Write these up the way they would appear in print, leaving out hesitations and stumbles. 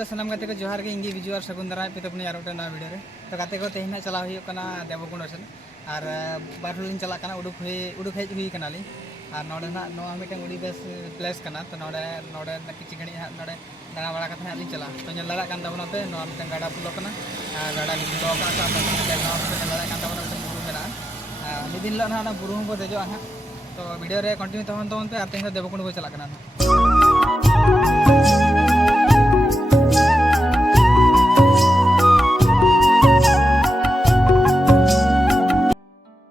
ताले सनाम गाते को जोहार के इंगी बिजू और सगुन दाराय पे तपनी यार ना वीडियो रे तो गाते को तेहना चला हुई कना देवकुंड सेन और बारलिन चला कना उडुक हेज हुई कना ली और नोडे ना नोआ मिटन उडी बेस प्लेस कना तो नोडे नोडे किछि घणी नोडे दाना बड़ा कथा हाली चला तो ñel लड़ा कान तबना पे नोआ मिटन गाडा पुलो कना गाडा नि पुलो का सा पे नोआ मिटन लड़ा कान तबना पे बुरु मेना निदिन ला ना बुरु हम को देजो हा तो वीडियो रे कंटिन्यू तहन पे आते हैं देवकुंड को चला कना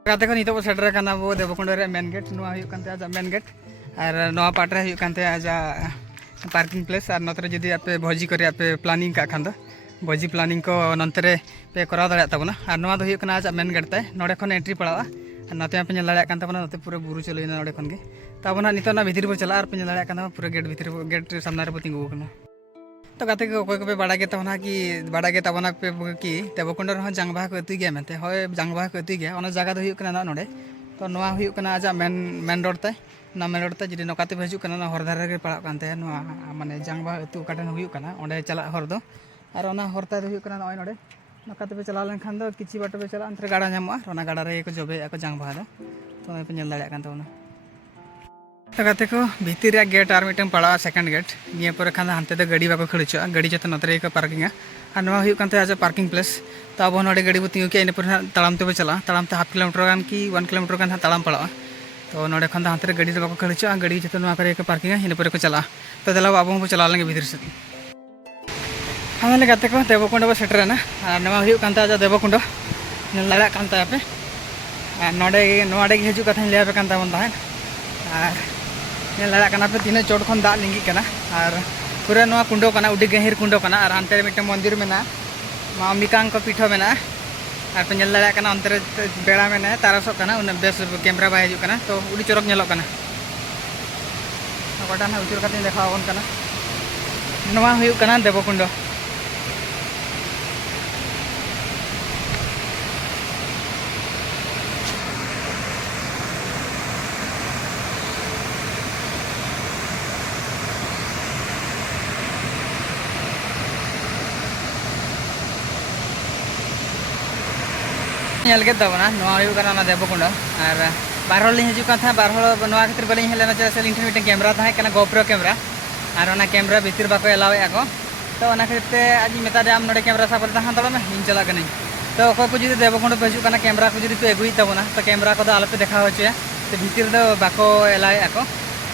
गाते को नितो सेटर काना वो देवकुंड रे मेन गेट नोआ हुयु कानते आजा मेन गेट और नोआ पार्ट रे हुयु कानते आजा पार्किंग प्लेस और नतरे जदि आपे भोजी करे आपे प्लानिंग का खान दो भोजी प्लानिंग को नंतरे पे करा दाड़ा तबना और नोआ दो हुयु काना आजा मेन गेट ते नोडे खन एंट्री पड़ावा और नते पे ñel दाड़ा कान तबना नते पूरे बुरु चलोइना नोडे खन गे तबना नितो ना भितर बो चला और पे ñel दाड़ा कान पूरे गेट भितर गेट सामने रे तिंगु कना तो गाते को कोई पे बाड़ा गे तबना कि बाड़ा गे तबना पे कि देवकुंड रे जंग बाहा को अतुई गया मेनते होय जंग बाहा को अतुई गया ओना जगह दो हुयु कना ना नोडे तो नोआ हुयु कना आजा मेन रोड ते ना मेन रोड ते जदि नकाते पे हजु कना ना हर धारे रे पड़ा कानते नोआ माने जंग बाहा अतु काटन हुयु कना ओंडे चला हर दो और ओना हरता हुयु कना नय नोडे नकाते पे चला लेन खान दो किछि बाटो पे चला अंतरे गाड़ा नामो ओना गाड़ा रे को जबे को जंग बाहा दो तो पे ñel दाड़ा कान तबना तो गाते को भीतर गेट और मिटन पड़ा सेकंड गेट निये पर खान हानते तो गाड़ी बाको खड़चो गाड़ी जते नतरे को पार्किंग और नोआ हुयु कानते आज पार्किंग प्लेस तो अब नोडे गाड़ी बो तिंगु के इन पर ताड़ाम ते चला ताड़ाम ते हाफ किलोमीटर गान की 1 किलोमीटर गान ताड़ाम पड़ा तो नोडे खन हानते रे गाड़ी बाको खड़चो गाड़ी जते नोआ करे को पार्किंग इन पर को चला तो दला अब हम चला लेंगे भीतर से हां गाते को देवकुंड बो सेटर ना और नोआ हुयु कानते आज देवकुंड लड़ा कानते आपे नोडे नोडे हजु कथा ले पे कानता बन ताहन और लड़ा काना पे तीन चोट खन दा लिंगी कना और पूरा नोआ कुंडो कना उडी गहिर कुंडो कना और हानते मिटे मंदिर मेना मा अंबिकांग को पीठो मेना और पे ñel लड़ा कना अंतरे बेड़ा मेना तारसो कना उन बेस कैमरा बाय हजु कना तो उडी चोरक ñelo कना गोटा ना उचुर कते देखावन कना नोआ हुयु कना देवकुंड के तबना नोआ हुयु कना ना देवकुंड और बारहल लिं हजु था बारहल नोआ खातिर बलिं हेलेना चेसे लिं मिटे कैमरा था कना गोप्रो कैमरा और ओना कैमरा भीतर बाको एलावे आको तो ओना खातिर आज मेता दे आम नोडे कैमरा साब तहां तब में इन चला कनी तो अको को जुदी देवकुंड पे हजु कना कैमरा को जुदी पे एगुई तबना तो कैमरा को आलो पे देखा होचे तो भीतर दो बाको एलावे आको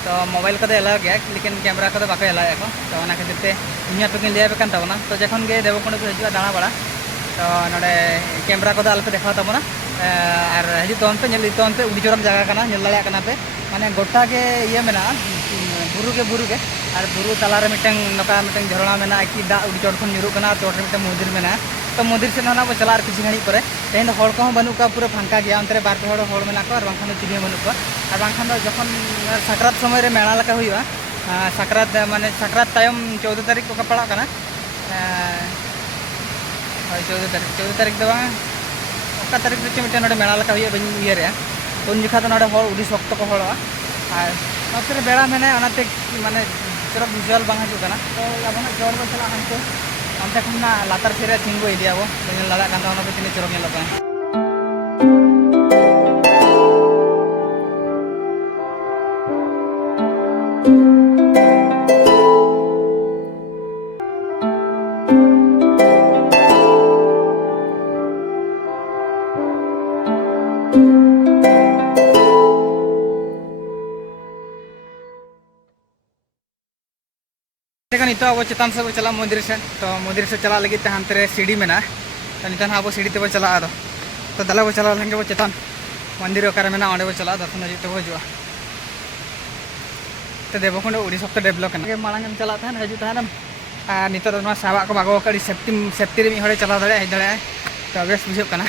तो मोबाइल को एलाव गया लेकिन कैमरा को बाको एलावे आको तो ओना खातिर ते इन्या पे लिया पे कान तबना तो जखन गे देवकुंड पे हजु दाणा बड़ा तो नोडे कैमरा को आलो पे देखा तबना और हजु तोन पे ñel तोन पे उडी चोरम जगह कना ñel दाड़ा कना पे माने गोटा के ये मेना बुरु के और बुरु तला रे मिटन नका मिटन झरना मेना कि दा उडी चोर खन निरु कना चोर रे मिटन मंदिर मेना तो मंदिर से ना बो चला किछि घणी परे तेन हड़ को बनु का पूरा फांका गया अंतरे बार पे हड़ मेना को और बांखान चिनी बनु को और बांखान जखन सकरात समय रे मेला लका हुइबा सकरात माने सकरात तायम 14 तारीख को पड़ा कना 14 तारीख दो का तारीख रे मिटन नडे मेला लका हुइबा बनी ये रे तो उन जखा तो नडे हड़ उडी सख्त को हड़ और नतरे बेड़ा मेने ओनाते माने चरक विजुअल बांग हजु कना तो आबना जोर बो चला हनते अंते खना लातार फेरे थिंगो इदियाबो ñel लड़ा कांदा ओना पे तिने चरक ñelo का नितो अब चेतान से चला मंदिर से चला लगे हानते सीढ़ी मेना तो नितन अब सीढ़ी ते चला तो दला बो चला लेंगे वो चेतान मंदिर ओकारे मेना ओंडे बो चला दर्शन हजू ते हजुआ तो देवकुंड उड़ी सप्त डेवलप करना मांग चला तहन हजू तहन और नितो दो साबा को बागो कड़ी सेफ्टी रे मी हड़े चला दड़े हज दड़े तो बेस बुझे कना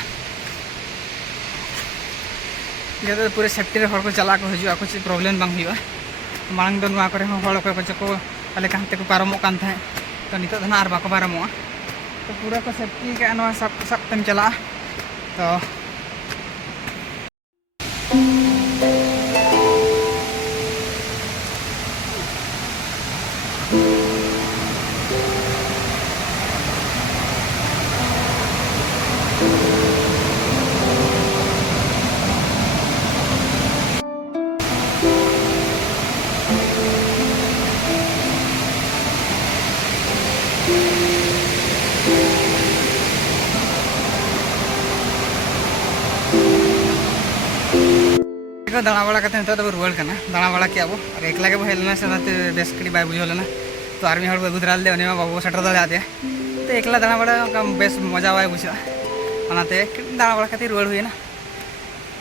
जब पूरे सेफ्टी रे हड़ को चला को हजुआ कुछ प्रॉब्लम बांग हुआ मांग दो नोआ करे हड़ को अले कहते को पारमो कान था तो नितो धना आर बाको पारमो तो पूरा को सेफ्टी के नोआ सब तम चला तो को दाणा बड़ा करते नित दो रुआड़ करना दाणा बड़ा के अब और एकला के हेलना से बेस कड़ी बै बुझे लेना तो आर्मी हड़ को गुदराल दे उन्हें बाबू सेटर दाड़े तो एकला दाणा बड़ा बेस मजा बै बुझा दाणा बड़ा रुआड़ हुई ना।